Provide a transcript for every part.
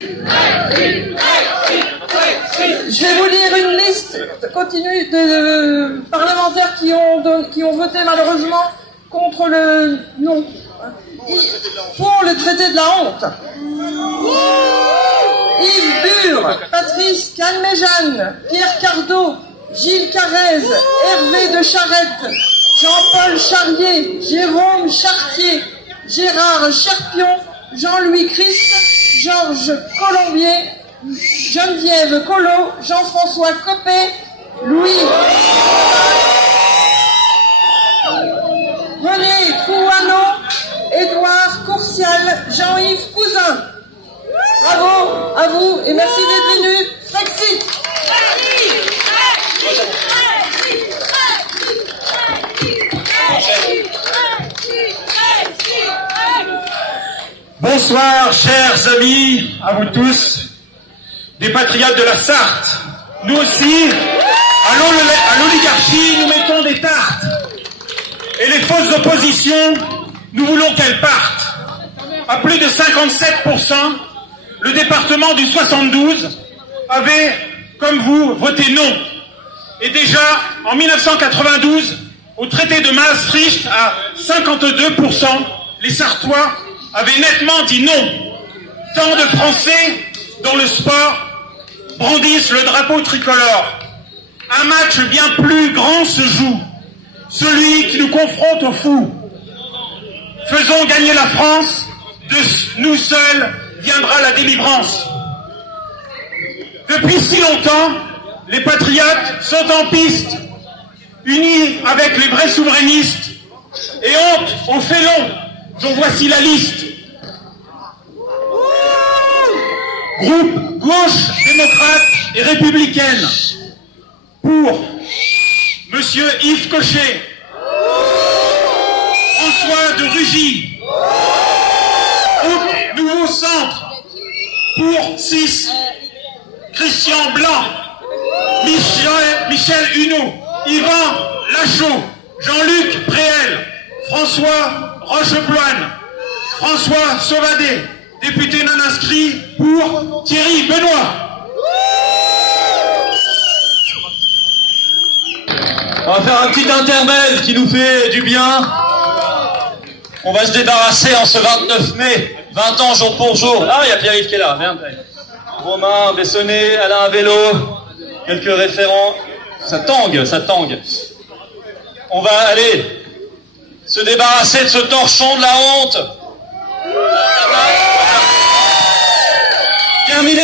Je vais vous lire une liste continue de parlementaires qui ont voté malheureusement contre le non. Pour le traité de la honte. Yves Bure, Patrice Calmejane, Pierre Cardot, Gilles Carrez, Hervé de Charette, Jean-Paul Charrier, Jérôme Chartier, Gérard Cherpion, Jean-Louis Christ, Georges Colombier, Geneviève Collot, Jean-François Copé, Louis René Couano, Édouard Courcial, Jean-Yves Cousin. Bravo à vous et merci d'être venus. Frexit. Bonsoir, chers amis, à vous tous, des patriotes de la Sarthe. Nous aussi, à l'oligarchie, nous mettons des tartes. Et les fausses oppositions, nous voulons qu'elles partent. À plus de 57%, le département du 72 avait, comme vous, voté non. Et déjà, en 1992, au traité de Maastricht, à 52%, les Sartois avaient nettement dit non. Tant de Français, dont le sport, brandissent le drapeau tricolore. Un match bien plus grand se joue, celui qui nous confronte aux fous. Faisons gagner la France, de nous seuls viendra la délivrance. Depuis si longtemps, les patriotes sont en piste, unis avec les vrais souverainistes, et honte aux félons, dont voici la liste. Groupe gauche, démocrate et républicaine, pour Monsieur Yves Cochet, François de Rugy, Groupe Nouveau Centre, pour 6, Christian Blanc, Michel Huneau, Yvan Lachaud, Jean-Luc Préel, François Rocheploine, François Sauvadet, député non inscrit pour Thierry Benoît. On va faire un petit intermède qui nous fait du bien. On va se débarrasser en ce 29 mai, 20 ans jour pour jour. Ah, il y a Pierre-Yves qui est là, merde. Romain Bessonnet, Alain Vélo, quelques référents. Ça tangue, ça tangue. On va aller se débarrasser de ce torchon de la honte. Terminé.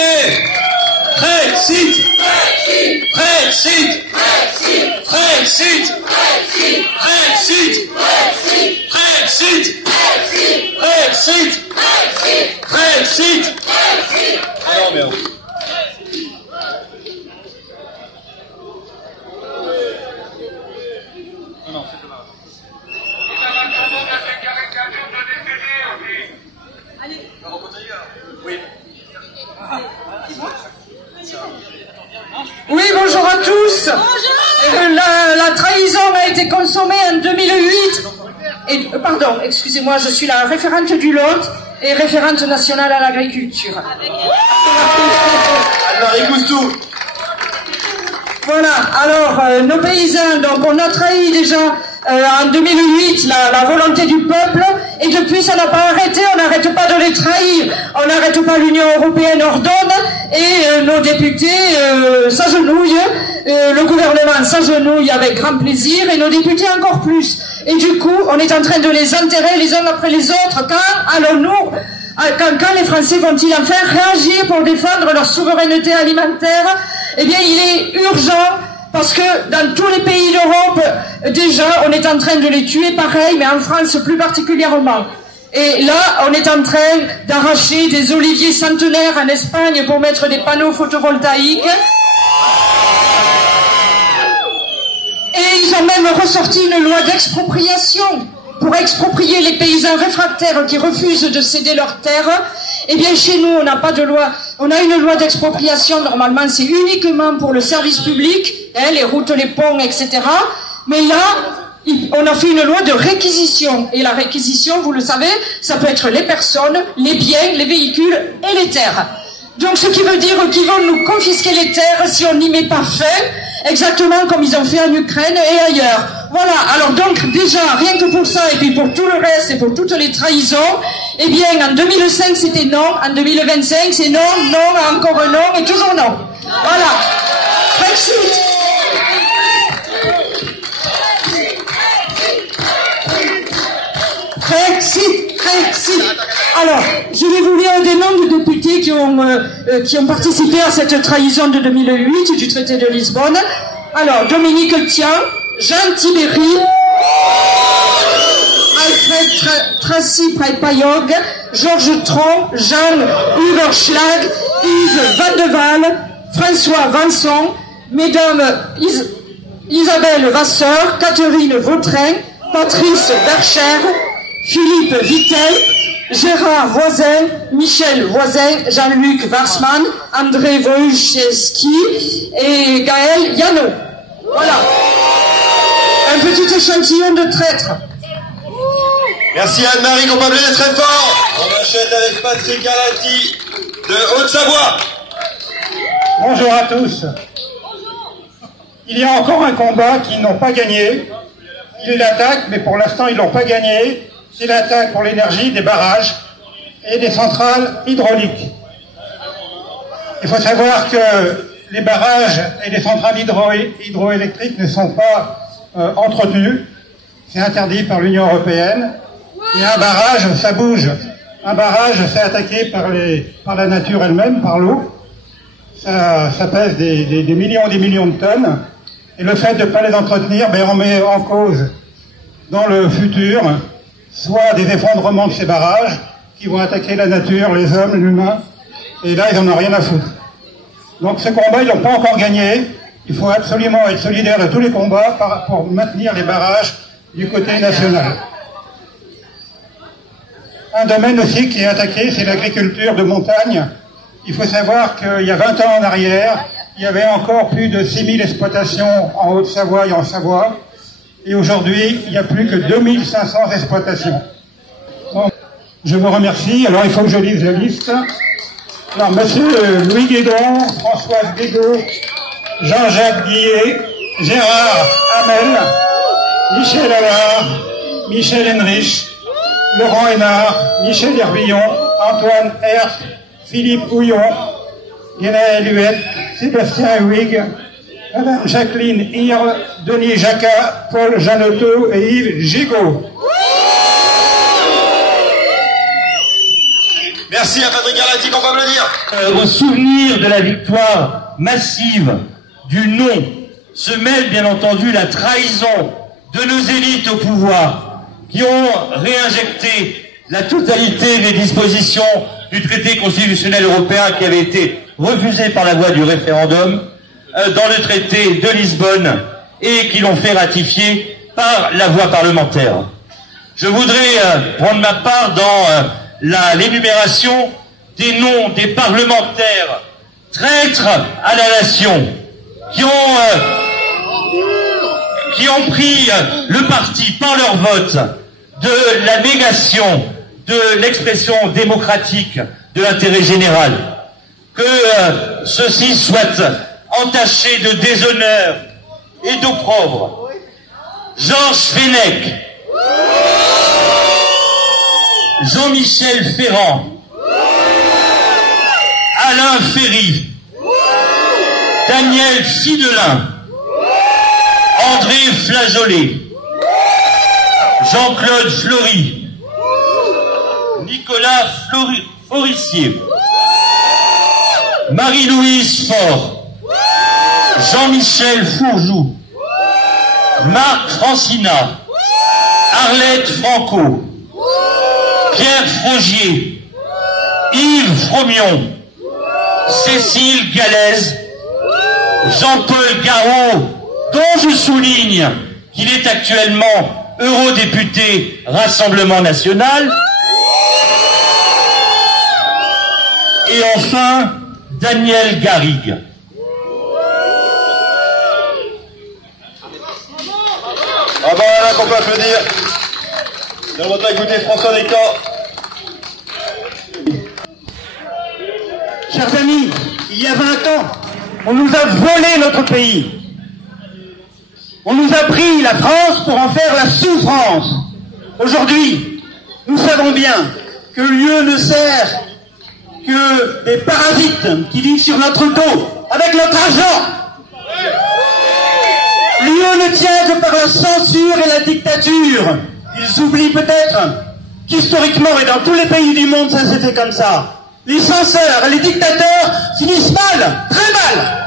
Frexit. Frexit. Frexit. Frexit. Frexit. Frexit. Frexit. Frexit. Non mais non, c'est pas grave. Allez. On continue alors. Oui. Oui, bonjour à tous. La trahison a été consommée en 2008. Et, pardon, excusez-moi, je suis la référente du Lot et référente nationale à l'agriculture. Anne-Marie Coustou. Voilà, alors, nos paysans, donc on a trahi déjà en 2008 la volonté du peuple, et depuis ça n'a pas arrêté, on n'arrête pas de les trahir, on n'arrête pas, l'Union Européenne ordonne, et nos députés s'agenouillent, le gouvernement s'agenouille avec grand plaisir, et nos députés encore plus. Et du coup, on est en train de les enterrer les uns après les autres. Quand allons-nous, quand les Français vont-ils enfin réagir pour défendre leur souveraineté alimentaire? Eh bien, il est urgent, parce que dans tous les pays d'Europe, déjà, on est en train de les tuer pareil, mais en France plus particulièrement. Et là, on est en train d'arracher des oliviers centenaires en Espagne pour mettre des panneaux photovoltaïques. Et ils ont même ressorti une loi d'expropriation pour exproprier les paysans réfractaires qui refusent de céder leurs terres. Eh bien, chez nous, on n'a pas de loi. On a une loi d'expropriation, normalement, c'est uniquement pour le service public, hein, les routes, les ponts, etc. Mais là, on a fait une loi de réquisition. Et la réquisition, vous le savez, ça peut être les personnes, les biens, les véhicules et les terres. Donc ce qui veut dire qu'ils vont nous confisquer les terres si on n'y met pas fin, exactement comme ils ont fait en Ukraine et ailleurs. Voilà, alors donc déjà, rien que pour ça, et puis pour tout le reste, et pour toutes les trahisons, eh bien en 2005 c'était non, en 2025 c'est non, non, encore un non, et toujours non. Voilà. Brexit. Brexit. Alors, je vais vous lire des noms de députés qui ont participé à cette trahison de 2008 du traité de Lisbonne. Alors, Dominique Tian, Jean Tibéry, Alfred Tracy Payog, Georges Tron, Jean Huberschlag, Yves Vandeval, François Vanson, Mesdames Isabelle Vasseur, Catherine Vautrin, Patrice Bercher, Philippe Vittel, Gérard Voisin, Michel Voisin, Jean-Luc Warsmann, André Wojciechowski et Gaël Yano. Voilà. Un petit échantillon de traîtres. Merci Anne-Marie Compablet, très fort. On enchaîne avec Patrick Arlati de Haute-Savoie. Bonjour à tous. Il y a encore un combat qu'ils n'ont pas gagné. Ils l'attaquent, mais pour l'instant ils n'ont pas gagné. C'est l'attaque pour l'énergie des barrages et des centrales hydrauliques. Il faut savoir que les barrages et les centrales hydroélectriques ne sont pas entretenus. C'est interdit par l'Union européenne. Et un barrage, ça bouge. Un barrage, c'est attaqué par la nature elle-même, par l'eau. Ça pèse des millions et des millions de tonnes. Et le fait de ne pas les entretenir, ben, on met en cause dans le futur soit des effondrements de ces barrages qui vont attaquer la nature, les hommes, l'humain. Et là, ils n'en ont rien à foutre. Donc ce combat, ils n'ont pas encore gagné. Il faut absolument être solidaire de tous les combats pour maintenir les barrages du côté national. Un domaine aussi qui est attaqué, c'est l'agriculture de montagne. Il faut savoir qu'il y a 20 ans en arrière, il y avait encore plus de 6000 exploitations en Haute-Savoie et en Savoie. Et aujourd'hui, il n'y a plus que 2500 exploitations. Donc, je vous remercie. Alors, il faut que je lise la liste. Alors, monsieur Louis Guédon, Françoise Guédon, Jean-Jacques Guillet, Gérard Hamel, Michel Allard, Michel Henrich, Laurent Hénard, Michel Herbillon, Antoine Herth, Philippe Houillon, Guénaël Huette, Sébastien Huyghe, Madame Jacqueline Hirle, Denis Jacquat, Paul Jeannotto et Yves Gigot. Merci à Patrick Arlati, qu'on va me le dire. Au souvenir de la victoire massive du non se mêle bien entendu la trahison de nos élites au pouvoir qui ont réinjecté la totalité des dispositions du traité constitutionnel européen qui avait été refusé par la voie du référendum dans le traité de Lisbonne et qui l'ont fait ratifier par la voie parlementaire. Je voudrais prendre ma part dans l'énumération des noms des parlementaires traîtres à la nation qui ont pris le parti par leur vote de la négation de l'expression démocratique de l'intérêt général. Que ceux-ci soient entachés de déshonneur et d'opprobre. Georges Fenech, Jean-Michel Ferrand, Alain Ferry, Daniel Fidelin, André Flageolet, Jean-Claude Flory, Nicolas Forissier, Marie-Louise Faure, Jean-Michel Fourjoux, Marc Francina, Arlette Franco, Pierre Frogier, Yves Fromion, Cécile Galaise, Jean-Paul Garot, dont je souligne qu'il est actuellement eurodéputé Rassemblement National, et enfin Daniel Garrigue. Ah ben là qu'on peut applaudir. On va écouter François Descamps. Chers amis, il y a 20 ans, on nous a volé notre pays. On nous a pris la France pour en faire la souffrance. Aujourd'hui, nous savons bien que l'UE ne sert que des parasites qui vivent sur notre dos, avec notre argent. L'UE ne tient que par la censure et la dictature. Ils oublient peut-être qu'historiquement et dans tous les pays du monde, ça s'est fait comme ça. Les censeurs et les dictateurs finissent mal, très mal.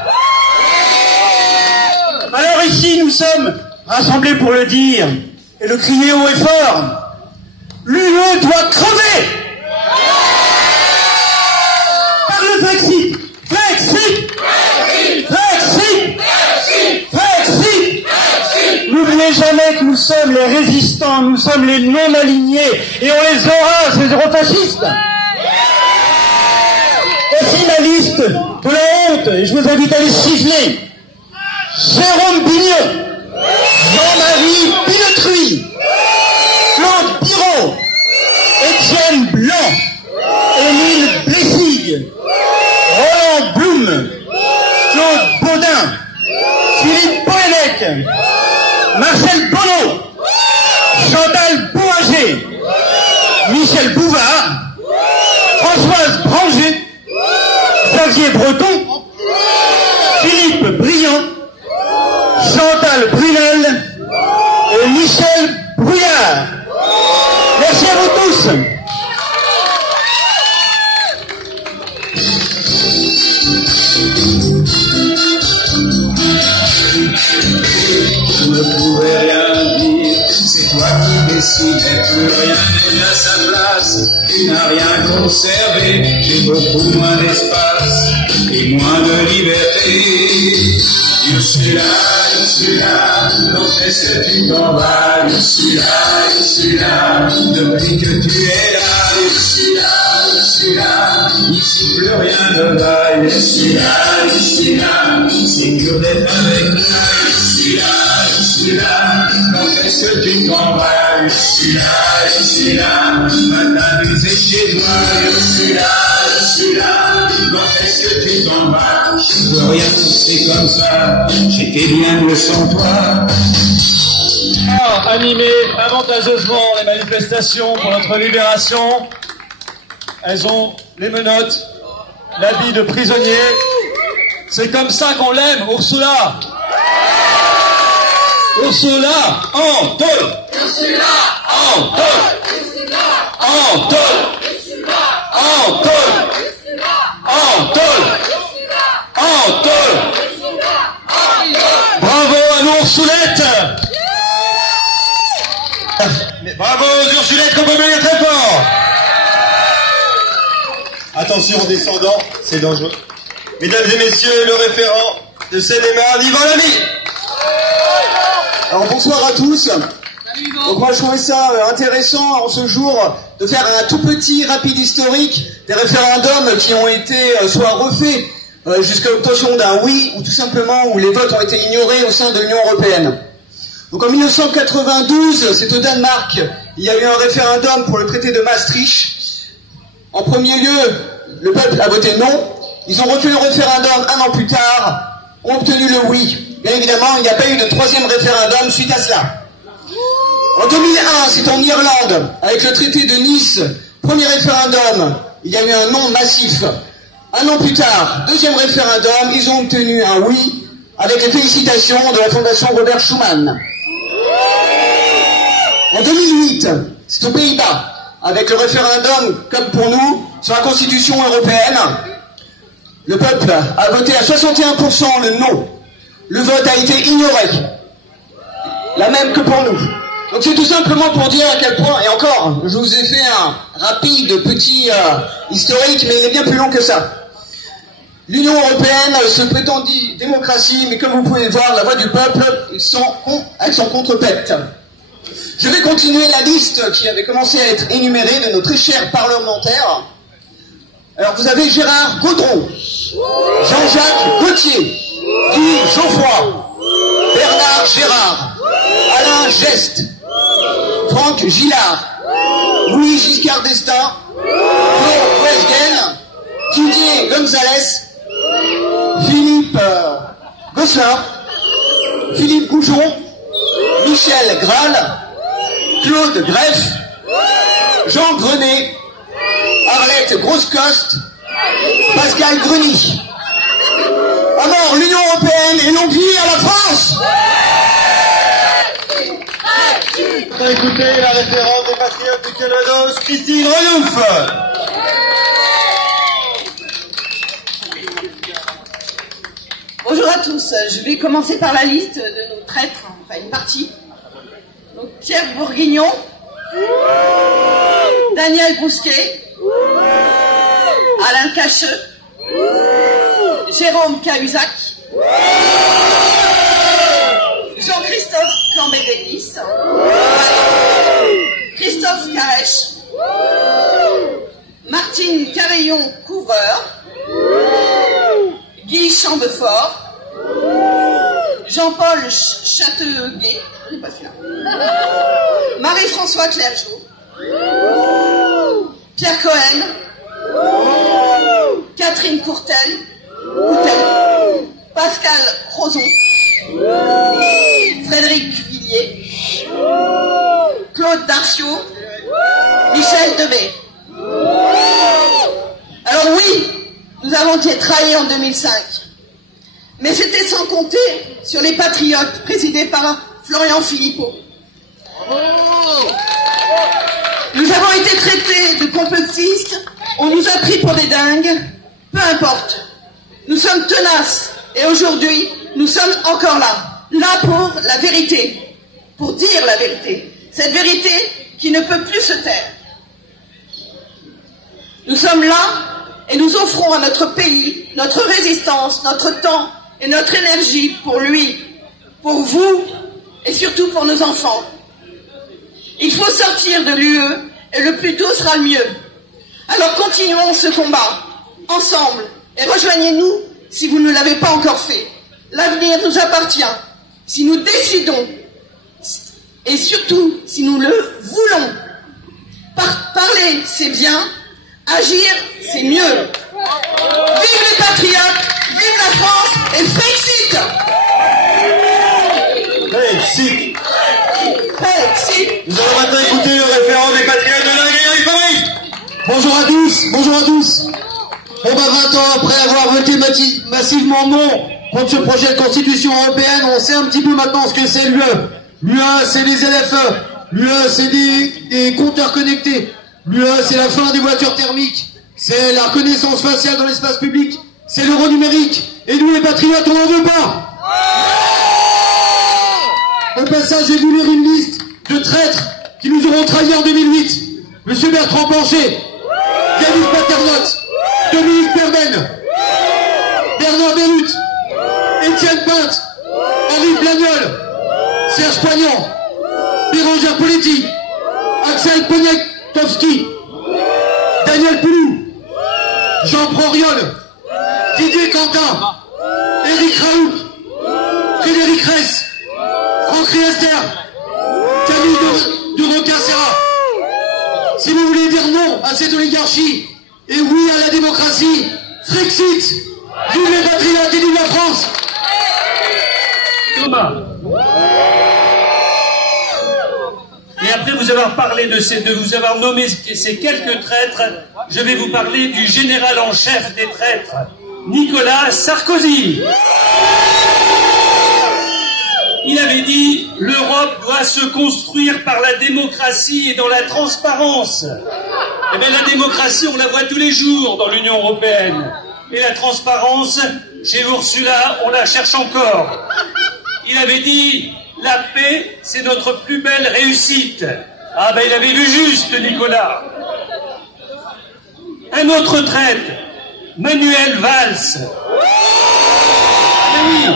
Alors ici, nous sommes rassemblés pour le dire et le crier haut et fort. L'UE doit crever par le Brexit. Brexit, Brexit, Brexit. N'oubliez jamais que nous sommes les résistants, nous sommes les non-alignés et on les aura, ces eurofascistes. Voici la liste de la honte et je vous invite à les ciseler. Jérôme Bignon, Jean-Marie Pinotruy, Claude Biraud, Étienne Blanc, Émile Blessig, Roland Blum, Claude Baudin, Philippe Poenec, Marcel Bonneau, Chantal Bouranger, Michel Bouvard, Françoise Branger, Xavier Breton, Philippe Briand, Chantal Brunel et Michel Brouillard. Merci à vous tous. Je ne pouvais rien dire, c'est toi qui décidais, plus rien n'est à sa place, tu n'as rien conservé, j'ai beaucoup moins d'espace et moins de liberté. Je suis là, donc est-ce que tu t'en vas? Je suis là, depuis que tu es là, je suis là, ici plus rien ne va, je suis là, c'est dur d'être avec toi, je suis là, quand est-ce que tu t'en vas? Je suis là, va t'amuser chez toi, je suis là, quand est-ce que tu t'en vas? Je peux rien, c'est comme ça, j'étais bien mieux sans toi. Animer avantageusement les manifestations pour notre libération. Elles ont les menottes, l'habit de prisonnier. C'est comme ça qu'on l'aime, Ursula. Ursula, en tôle. Ursula, en tôle. En tôle. En tôle. En tôle. En tôle. Bravo à nous, Ursulette. Bravo aux Ursulettes qu'on peut venir très fort. Attention aux descendants, c'est dangereux. Mesdames et messieurs, le référent de Seine-et-Marne, Yvan Lamy. Alors bonsoir à tous. Donc moi je trouvais ça intéressant en ce jour de faire un tout petit rapide historique des référendums qui ont été soit refaits jusqu'à l'obtention d'un oui ou tout simplement où les votes ont été ignorés au sein de l'Union européenne. Donc en 1992, c'est au Danemark, il y a eu un référendum pour le traité de Maastricht. En premier lieu, le peuple a voté non. Ils ont refait le référendum un an plus tard, ont obtenu le oui. Bien évidemment, il n'y a pas eu de troisième référendum suite à cela. En 2001, c'est en Irlande, avec le traité de Nice, premier référendum, il y a eu un non massif. Un an plus tard, deuxième référendum, ils ont obtenu un oui, avec les félicitations de la Fondation Robert Schuman. En 2008, c'est aux Pays-Bas, avec le référendum, comme pour nous, sur la Constitution européenne. Le peuple a voté à 61% le non. Le vote a été ignoré. La même que pour nous. Donc c'est tout simplement pour dire à quel point, et encore, je vous ai fait un rapide petit historique, mais il est bien plus long que ça. L'Union européenne se prétendit démocratie, mais comme vous pouvez voir, la voix du peuple, elles sont contre-pètes. Je vais continuer la liste qui avait commencé à être énumérée de nos très chers parlementaires. Alors vous avez Gérard Gaudron, Jean-Jacques Gaultier, Guy Geoffroy, Bernard Gérard, Alain Geste, Franck Gillard, Louis Giscard d'Estaing, Claude Westgen, Didier Gonzalez, Philippe Gosselin, Philippe Goujon, Michel Graal, Claude Greff, Jean Grenet, Arlette Groscoste, Pascal Gruny. À mort l'Union européenne et longue vie à la France! On va écouter la référente des Patriotes du Calvados, Christine Renouf. Bonjour à tous, je vais commencer par la liste de nos traîtres, enfin une partie. Donc Pierre Bourguignon, Daniel Bousquet, Alain Cacheux, Jérôme Cahuzac, Jean-Christophe Cambé-Bélis, Christophe Carèche, Martine Carillon-Couvreur, Guy Chambefort, Jean-Paul Châteauguay, pas celui-là, Marie-François Clergeau, Pierre Cohen, Catherine Coutel, Pascal Crozon, Frédéric Villiers, Claude Darciot, Michel Debay. Alors oui, nous avons été trahis en 2005. Mais c'était sans compter sur les patriotes présidés par Florian Philippot. Nous avons été traités de complotistes, on nous a pris pour des dingues, peu importe. Nous sommes tenaces et aujourd'hui, nous sommes encore là pour la vérité, pour dire la vérité. Cette vérité qui ne peut plus se taire. Nous sommes là et nous offrons à notre pays notre résistance, notre temps et notre énergie pour lui, pour vous et surtout pour nos enfants. Il faut sortir de l'UE et le plus tôt sera le mieux. Alors continuons ce combat, ensemble, et rejoignez-nous si vous ne l'avez pas encore fait. L'avenir nous appartient. Si nous décidons, et surtout si nous le voulons, parler c'est bien, agir c'est mieux. Vive les patriotes, vive la France et Frexit! Frexit! Frexit! Nous allons maintenant écouter le référent des Patriotes de l'Algérie, Fabrice. Bonjour à tous, bonjour à tous. Bon bah 20 ans après avoir voté massivement non contre ce projet de constitution européenne, on sait un petit peu maintenant ce que c'est l'UE. L'UE c'est les LFE, l'UE c'est des compteurs connectés, l'UE c'est la fin des voitures thermiques, c'est la reconnaissance faciale dans l'espace public, c'est l'euro numérique, et nous les patriotes on n'en veut pas. Au passage j'ai voulu lire une liste de traîtres qui nous auront trahis en 2008. Monsieur Bertrand Pancher, Yannick Paternotte, Dominique Perben, Bernard Bérut, Étienne Pinte, Henri Blagnol, Serge Poignant, Bérangère Poletti, Axel Poniatowski, Daniel Poulou, Jean Proriol, Didier Quentin, Éric Raoult, Frédéric Reiss, Franck Riester, Camille de Rocca-Serra. Si vous voulez dire non à cette oligarchie et oui à la démocratie, Frexit! Vive les patriotes et vive la France! Thomas. Et après vous avoir parlé de vous avoir nommé ces quelques traîtres, je vais vous parler du général en chef des traîtres, Nicolas Sarkozy. Il avait dit « L'Europe doit se construire par la démocratie et dans la transparence ». Eh bien la démocratie, on la voit tous les jours dans l'Union européenne. Et la transparence, chez Ursula, on la cherche encore. Il avait dit « La paix, c'est notre plus belle réussite ». Ah ben il avait vu juste, Nicolas. Un autre traître, Manuel Valls. Ah oui.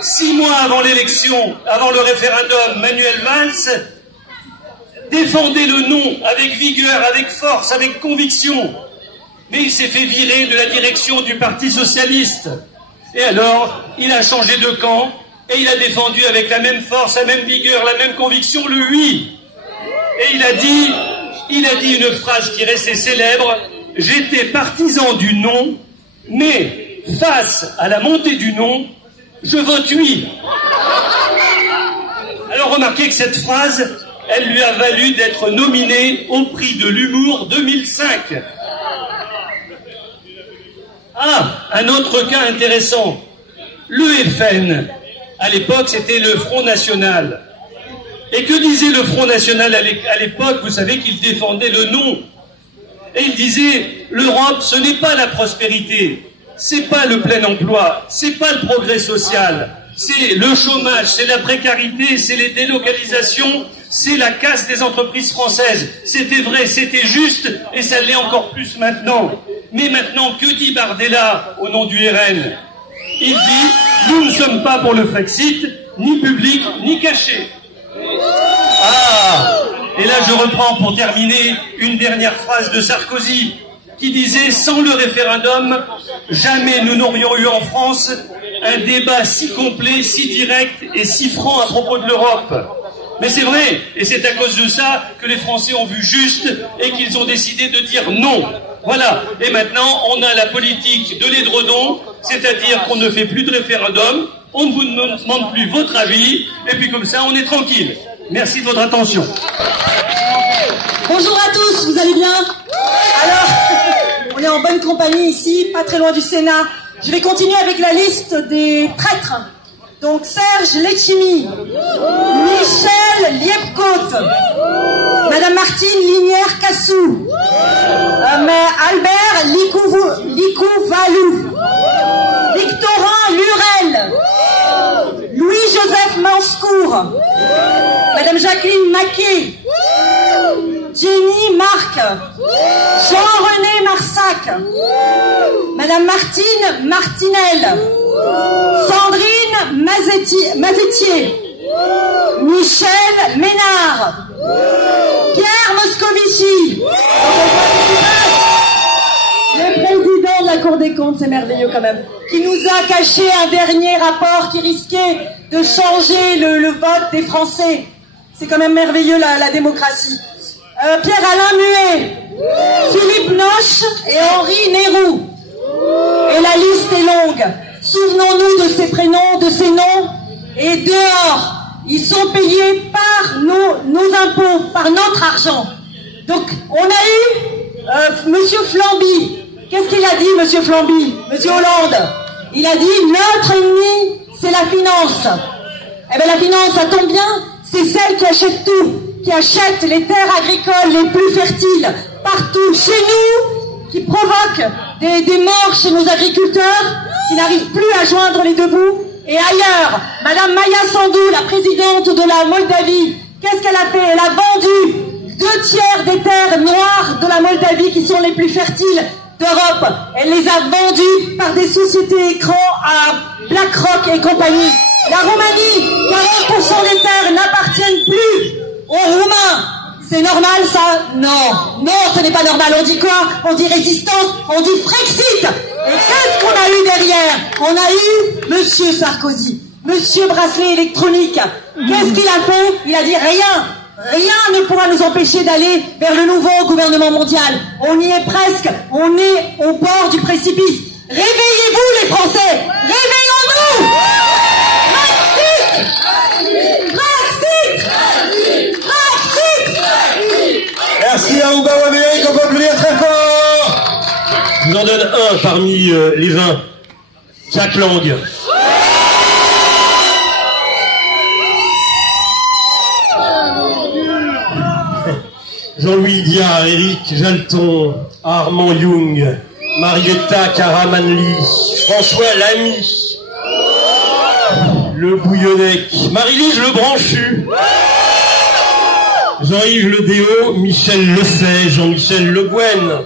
6 mois avant l'élection, avant le référendum, Manuel Valls défendait le non avec vigueur, avec force, avec conviction. Mais il s'est fait virer de la direction du Parti Socialiste. Et alors, il a changé de camp et il a défendu avec la même force, la même vigueur, la même conviction le oui. Et il a dit une phrase qui restait célèbre, « J'étais partisan du non, Mais face à la montée du non, je vote oui. Alors remarquez que cette phrase, elle lui a valu d'être nominée au prix de l'humour 2005. Ah, un autre cas intéressant. Le FN, à l'époque, c'était le Front National. Et que disait le Front National à l'époque? Vous savez qu'il défendait le non. Et il disait, l'Europe, ce n'est pas la prospérité, c'est pas le plein emploi, c'est pas le progrès social, c'est le chômage, c'est la précarité, c'est les délocalisations, c'est la casse des entreprises françaises. C'était vrai, c'était juste, et ça l'est encore plus maintenant. Mais maintenant, que dit Bardella au nom du RN? Il dit, nous ne sommes pas pour le Frexit, ni public, ni caché. Ah! Et là, je reprends pour terminer une dernière phrase de Sarkozy, qui disait, sans le référendum, jamais nous n'aurions eu en France un débat si complet, si direct et si franc à propos de l'Europe. Mais c'est vrai, et c'est à cause de ça que les Français ont vu juste et qu'ils ont décidé de dire non. Voilà, et maintenant on a la politique de l'édredon, c'est-à-dire qu'on ne fait plus de référendum, on ne vous demande plus votre avis, et puis comme ça on est tranquille. Merci de votre attention. Bonjour à tous, vous allez bien? Alors, on est en bonne compagnie ici, pas très loin du Sénat. Je vais continuer avec la liste des traîtres. Donc Serge Letchimy, Michel Liepcote, Madame Martine Linière-Cassou, Albert Licouvalou, Victorin Lurel, Louis-Joseph Manscourt, Madame Jacqueline Maquet, Jenny Marc, Jean-René Marsac, Madame Martine Martinel, Sandrine Mazetier, Michel Ménard, Pierre Moscovici, le président de la Cour des comptes, c'est merveilleux quand même, qui nous a caché un dernier rapport qui risquait de changer le vote des Français. C'est quand même merveilleux la démocratie. Pierre-Alain Muet, Philippe Noche et Henri Nérou. Et la liste est longue. Souvenons-nous de ces prénoms, de ces noms. Et dehors, ils sont payés par nos impôts, par notre argent. Donc, on a eu Monsieur Flamby. Qu'est-ce qu'il a dit, Monsieur Flamby? Monsieur Hollande. Il a dit, notre ennemi, c'est la finance. Eh bien, la finance, ça tombe bien, c'est celle qui achète tout. Qui achète les terres agricoles les plus fertiles partout chez nous, qui provoque des morts chez nos agriculteurs, qui n'arrivent plus à joindre les deux bouts, et ailleurs. Madame Maya Sandu, la présidente de la Moldavie, qu'est-ce qu'elle a fait? Elle a vendu 2/3 des terres noires de la Moldavie, qui sont les plus fertiles d'Europe. Elle les a vendues par des sociétés écrans à BlackRock et compagnie. La Roumanie, 40% des terres n'appartiennent plus aux Roumains. C'est normal ça? Non. Non, ce n'est pas normal. On dit quoi? On dit résistance, on dit Frexit. Et qu'est-ce qu'on a eu derrière? On a eu Monsieur Sarkozy, Monsieur Bracelet électronique. Qu'est-ce qu'il a fait? Il a dit rien. Rien ne pourra nous empêcher d'aller vers le nouveau gouvernement mondial. On y est presque. On est au bord du précipice. Réveillez-vous les Français. Réveillons-nous. Merci à Ouba Wamé, qu'on peut applaudir très fort. Je vous en donne un parmi les 20. Jack Lang. Jean-Louis Diard, Éric Jalton, Armand Young, Marietta Caramanli, François Lamy, Le Bouillonnec, Marie-Lise Le Branchu, Jean-Yves Le Déo, Michel Lefay, Jean-Michel Le Guen,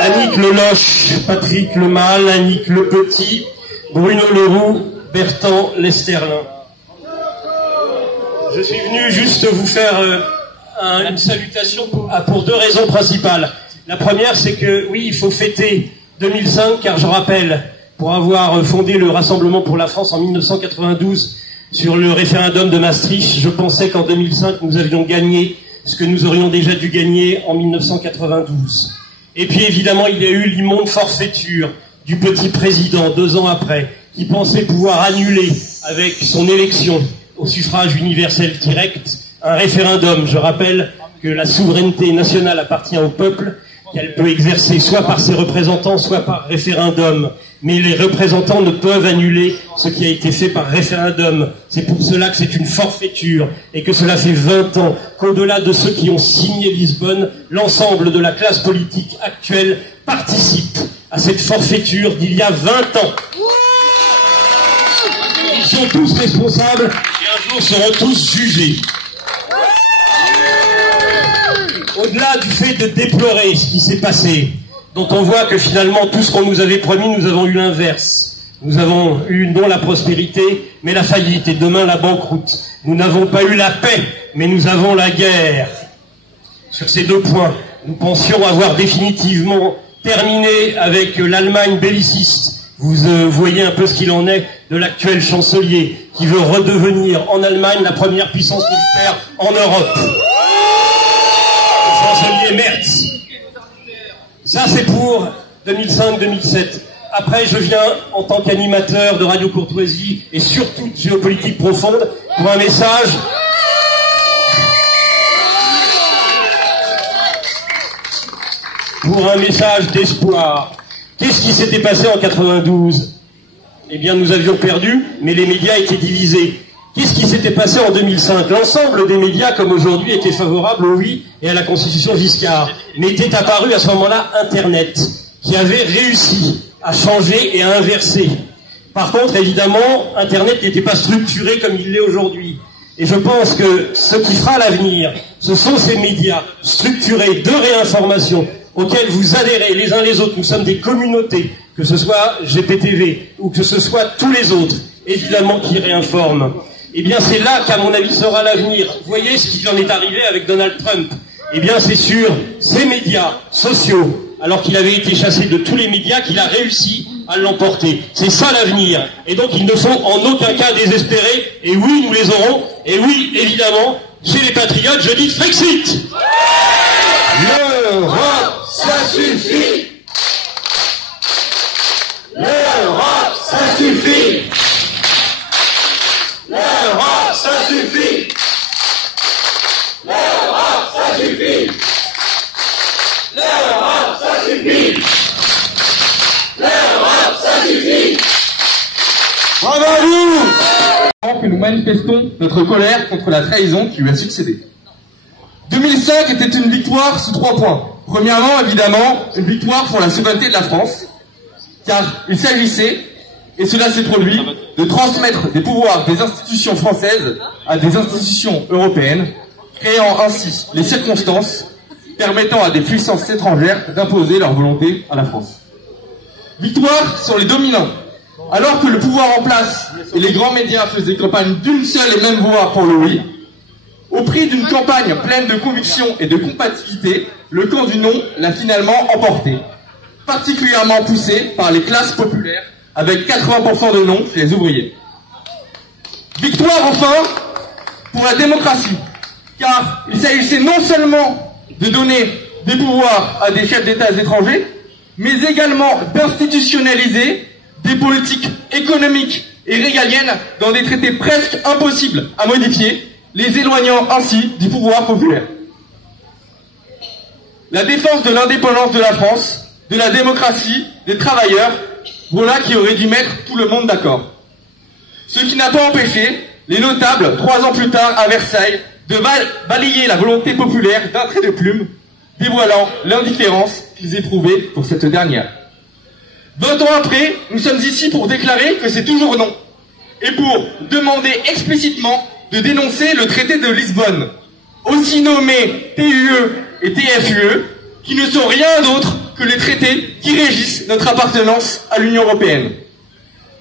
Annick Leloche, Patrick Lemal, Annick Le Petit, Bruno Leroux, Bertrand Lesterlin. Je suis venu juste vous faire une salutation pour deux raisons principales. La première, c'est que oui, il faut fêter 2005, car je rappelle, pour avoir fondé le Rassemblement pour la France en 1992 sur le référendum de Maastricht, je pensais qu'en 2005, nous avions gagné ce que nous aurions déjà dû gagner en 1992. Et puis évidemment, il y a eu l'immonde forfaiture du petit président 2 ans après, qui pensait pouvoir annuler avec son élection au suffrage universel direct un référendum. Je rappelle que la souveraineté nationale appartient au peuple, qu'elle peut exercer soit par ses représentants, soit par référendum. Mais les représentants ne peuvent annuler ce qui a été fait par référendum. C'est pour cela que c'est une forfaiture et que cela fait 20 ans qu'au-delà de ceux qui ont signé Lisbonne, l'ensemble de la classe politique actuelle participe à cette forfaiture d'il y a 20 ans. Ils sont tous responsables et un jour seront tous jugés. Au-delà du fait de déplorer ce qui s'est passé, dont on voit que finalement tout ce qu'on nous avait promis, nous avons eu l'inverse. Nous avons eu non la prospérité, mais la faillite, et demain la banqueroute. Nous n'avons pas eu la paix, mais nous avons la guerre. Sur ces 2 points, nous pensions avoir définitivement terminé avec l'Allemagne belliciste. Vous voyez un peu ce qu'il en est de l'actuel chancelier, qui veut redevenir en Allemagne la première puissance militaire en Europe. Chancelier Merz. Ça, c'est pour 2005-2007. Après, je viens en tant qu'animateur de Radio Courtoisie et surtout de géopolitique profonde pour un message d'espoir. Qu'est-ce qui s'était passé en 92? Eh bien, nous avions perdu, mais les médias étaient divisés. Qu'est-ce qui s'était passé en 2005? L'ensemble des médias, comme aujourd'hui, étaient favorables au oui et à la Constitution Giscard. Mais était apparu à ce moment-là Internet, qui avait réussi à changer et à inverser. Par contre, évidemment, Internet n'était pas structuré comme il l'est aujourd'hui. Et je pense que ce qui fera l'avenir, ce sont ces médias structurés de réinformation auxquels vous adhérez les uns les autres. Nous sommes des communautés, que ce soit GPTV ou que ce soit tous les autres, évidemment, qui réinforment. Eh bien, c'est là qu'à mon avis sera l'avenir. Vous voyez ce qui en est arrivé avec Donald Trump? Eh bien, c'est sur ces médias sociaux, alors qu'il avait été chassé de tous les médias, qu'il a réussi à l'emporter. C'est ça l'avenir. Et donc, il ne faut en aucun cas désespérer. Et oui, nous les aurons. Et oui, évidemment, chez les patriotes, je dis Frexit. L'Europe, ça suffit. L'Europe, ça suffit. L'Europe, ça suffit. L'Europe, ça suffit. L'Europe, ça suffit. L'Europe, ça suffit. Bravo à vous! Que nous manifestons notre colère contre la trahison qui lui a succédé. 2005 était une victoire sous 3 points. Premièrement, évidemment, une victoire pour la souveraineté de la France, car il s'agissait, et cela s'est produit, de transmettre des pouvoirs des institutions françaises à des institutions européennes, créant ainsi les circonstances permettant à des puissances étrangères d'imposer leur volonté à la France. Victoire sur les dominants. Alors que le pouvoir en place et les grands médias faisaient campagne d'une seule et même voix pour le oui, au prix d'une campagne pleine de conviction et de compatibilité, le camp du non l'a finalement emporté, particulièrement poussé par les classes populaires, avec 80% de non chez les ouvriers. Victoire enfin pour la démocratie, car il s'agissait non seulement de donner des pouvoirs à des chefs d'État étrangers, mais également d'institutionnaliser des politiques économiques et régaliennes dans des traités presque impossibles à modifier, les éloignant ainsi du pouvoir populaire. La défense de l'indépendance de la France, de la démocratie, des travailleurs, voilà qui aurait dû mettre tout le monde d'accord. Ce qui n'a pas empêché les notables, 3 ans plus tard à Versailles, de balayer la volonté populaire d'un trait de plume, dévoilant l'indifférence qu'ils éprouvaient pour cette dernière. 20 ans après, nous sommes ici pour déclarer que c'est toujours non, et pour demander explicitement de dénoncer le traité de Lisbonne, aussi nommé TUE et TFUE, qui ne sont rien d'autre que les traités qui régissent notre appartenance à l'Union européenne.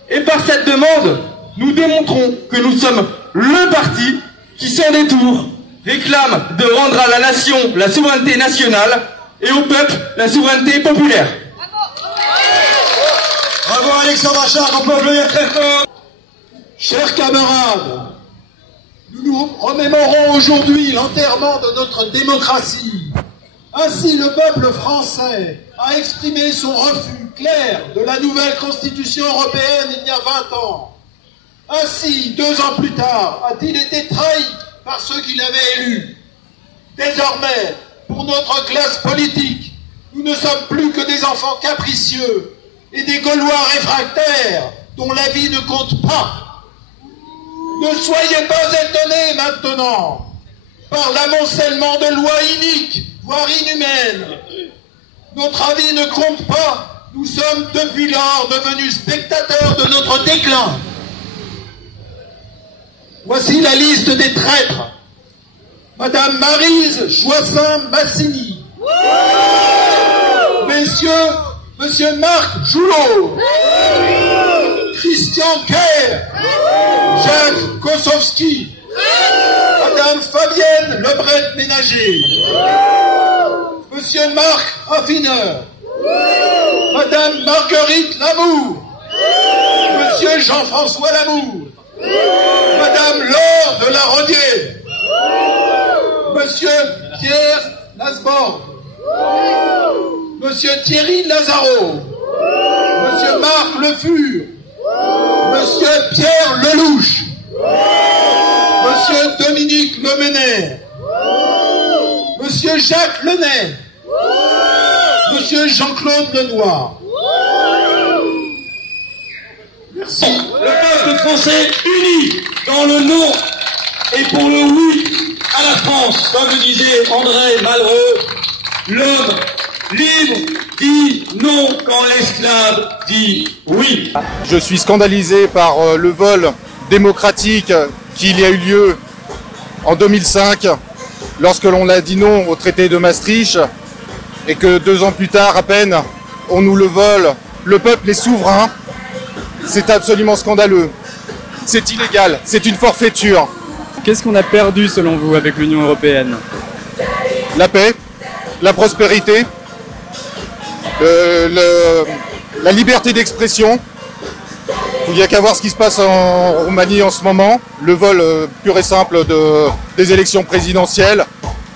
Et par cette demande, nous démontrons que nous sommes le parti qui, sans détour, réclame de rendre à la nation la souveraineté nationale et au peuple la souveraineté populaire. Bravo Alexandre Achard, on peut applaudir très fort. Chers camarades, nous nous remémorons aujourd'hui l'enterrement de notre démocratie. Ainsi, le peuple français a exprimé son refus clair de la nouvelle Constitution européenne il y a 20 ans. Ainsi, 2 ans plus tard, a-t-il été trahi par ceux qui l'avaient élu. Désormais, pour notre classe politique, nous ne sommes plus que des enfants capricieux et des Gaulois réfractaires dont la vie ne compte pas. Ne soyez pas étonnés maintenant par l'amoncellement de lois iniques, voire inhumaines. Notre avis ne compte pas. Nous sommes depuis lors devenus spectateurs de notre déclin. Voici la liste des traîtres. Madame Maryse Joissin-Massini. Monsieur Marc Joulot. Christian Kerr. Jacques Kosowski. Madame Fabienne Lebret-Ménager. Monsieur Marc Raffineur. Madame Marguerite Lamour. Monsieur Jean-François Lamour. Madame Laure de la Rodier. Monsieur Pierre Lasborg. Monsieur Thierry Lazaro. Monsieur Marc Le Fur. Monsieur Pierre Lelouch. Monsieur Dominique Lemener. Monsieur Jacques Lenay. Monsieur Jean-Claude Lenoir. Merci. Le peuple français uni dans le non et pour le oui à la France. Comme le disait André Malraux, l'homme libre dit non quand l'esclave dit oui. Je suis scandalisé par le vol démocratique qu'il y a eu lieu en 2005 lorsque l'on a dit non au traité de Maastricht et que 2 ans plus tard à peine on nous le vole. Le peuple est souverain. C'est absolument scandaleux. C'est illégal. C'est une forfaiture. Qu'est-ce qu'on a perdu selon vous avec l'Union européenne? La paix, la prospérité, la liberté d'expression. Il n'y a qu'à voir ce qui se passe en Roumanie en ce moment. Le vol pur et simple des élections présidentielles.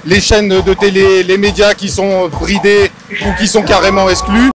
Les chaînes de télé, les médias qui sont bridés ou qui sont carrément exclus.